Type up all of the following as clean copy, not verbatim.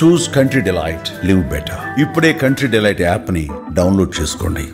చూస్ Country Delight, live better. ఇప్పుడే Country Delight app ని download చేసుకోండి.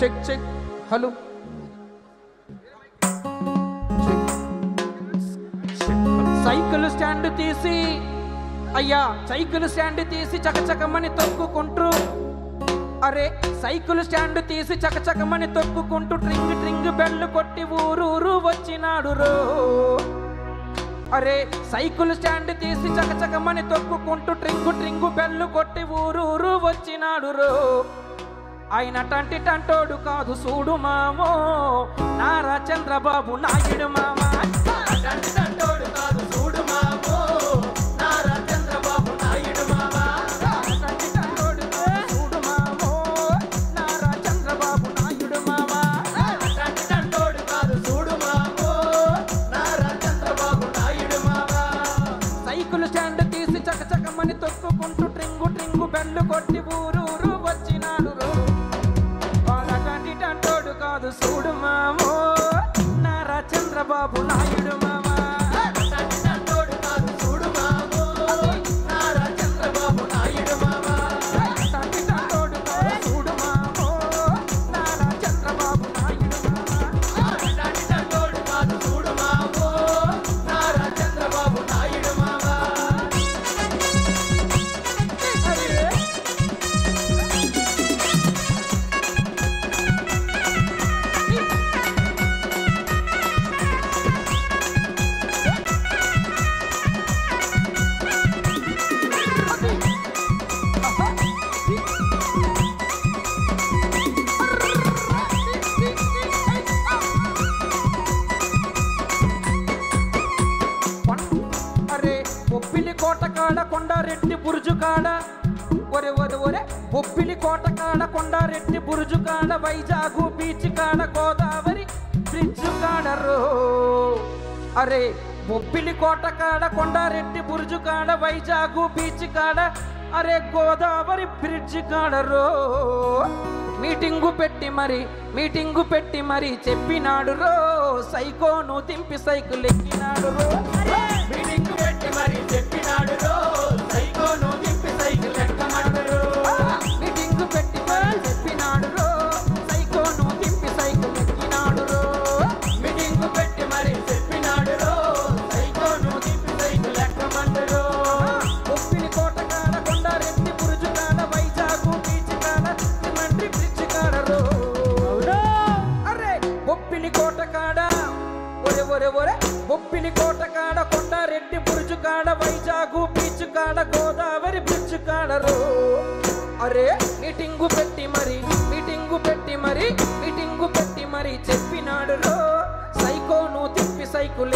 Check check hello cycle stand తీసి అయ్యా సైకిల్ స్టాండ్ తీసి చకచకమని తొక్కుకుంటూ అరే సైకిల్ స్టాండ్ తీసి చకచకమని తొక్కుకుంటూ ట్రింగ్ ట్రింగ్ బెల్లు కొట్టి ఊరూరు వచ్చినాడు రో అరే సైకిల్ స్టాండ్ తీసి చకచకమని తొక్కుకుంటూ ట్రింగు ట్రింగు బెల్లు కొట్టి ఊరూరు వచ్చినాడు రో ఆయన టంటి టంటోడు కాదు చూడు మామో నారా చంద్రబాబు నాయుడు మామా టంటి టంటోడు కాదు చూడు మామో నారా చంద్రబాబు నాయుడు మామా టంటి టంటోడు చూడు మామో నారా చంద్రబాబు నాయుడు మామా టంటి టంటోడు కాదు చూడు మామో నారా చంద్రబాబు నాయుడు మామా సైకిల్ స్టాండ్ తీసి చకచకమని తొక్కుకుంటూ ట్రింగు ట్రింగు బెల్లు కొట్టి ఊరూరు వచ్చినాడు రో కాదు చూడు మామో నారా చంద్రబాబు నాయుడు మామా టంటోడు కాదు చూడు మామో నారా చంద్రబాబు నాయుడు మామా టంటోడు కాదు చూడు మామో నారా చంద్రబాబు నాయుడు మామా టంటోడు కాదు చూడు మామో నారా చంద్రబాబు నాయుడు మామా కోటకాడ కొండారెడ్డి బురుజు కాడ ఒరే ఒరే ఒరే బొబ్బిలి కోటకాడ కొండారెడ్డి బురుజు కాడ వైజాగు బీచ్ కాడ గోదావరి బ్రిడ్జ్ కాడ రో అరే బొబ్బిలి కోటకాడ కొండారెడ్డి బురుజు కాడ వైజాగు బీచ్ కాడ అరే గోదావరి బ్రిడ్జ్ కాడ రో మీటింగు పెట్టి మరి చెప్పినాడు రో సైకోను దింపి సైకిల్ ఎక్కినాడు రో మీటింగు పెట్టి మరి చెప్పినాడు రో సైకోను దింపి సైకిల్ ఎక్కమన్నాడు రో మీటింగు పెట్టి మరి చెప్పినాడు రో సైకోను దింపి సైకిల్ ఎక్కినాడు రో మీటింగు పెట్టి మరి చెప్పినాడు రో సైకోను దింపి సైకిల్ ఎక్కమన్నాడు రో బొబ్బిలి కోటకాడ కొండారెడ్డి బురుజు కాడ వైజాగు బీచ్ కాడ సిమెంట్రీ బ్రిడ్జ్ కాడ రో అరే బొబ్బిలి కోటకాడ ఒరే ఒరే ఒరే బొబ్బిలి కోటకాడ కొండారెడ్డి బురుజు కాడ వైజాగు బీచ్ కాడ గోదావరి బ్రిడ్జ్ కాడ రో అరే మీటింగు పెట్టి మరి చెప్పినాడు రో సైకోను తిప్పి సైకిల్